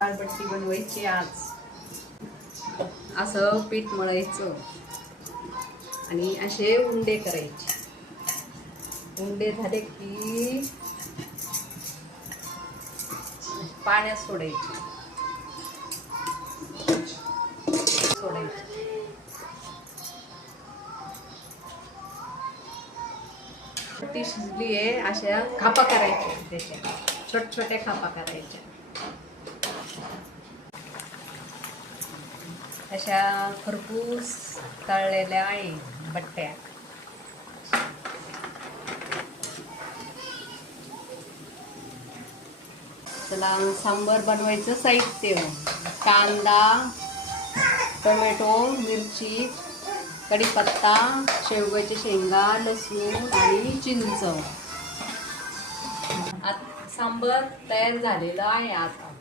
दालबट्टी बनवायची आज. असं पीठ मळायचं आणि असे उंडे करायचे. उंडे झाले की पाण्यात सोडायचे. ती शिजली आहे. अशा खापा करायच्या, त्याच्या छोट्या छोट्या खापा करायच्या. अशा खरपूस तळलेल्या आहे बट्ट्या. चला सांबर बनवायचं साहित्य: कांदा, टोमॅटो, मिरची, कढीपत्ता, शेवग्याच्या शेंगा, लसूण आणि चिंच. सांबर तयार झालेलं आहे आता.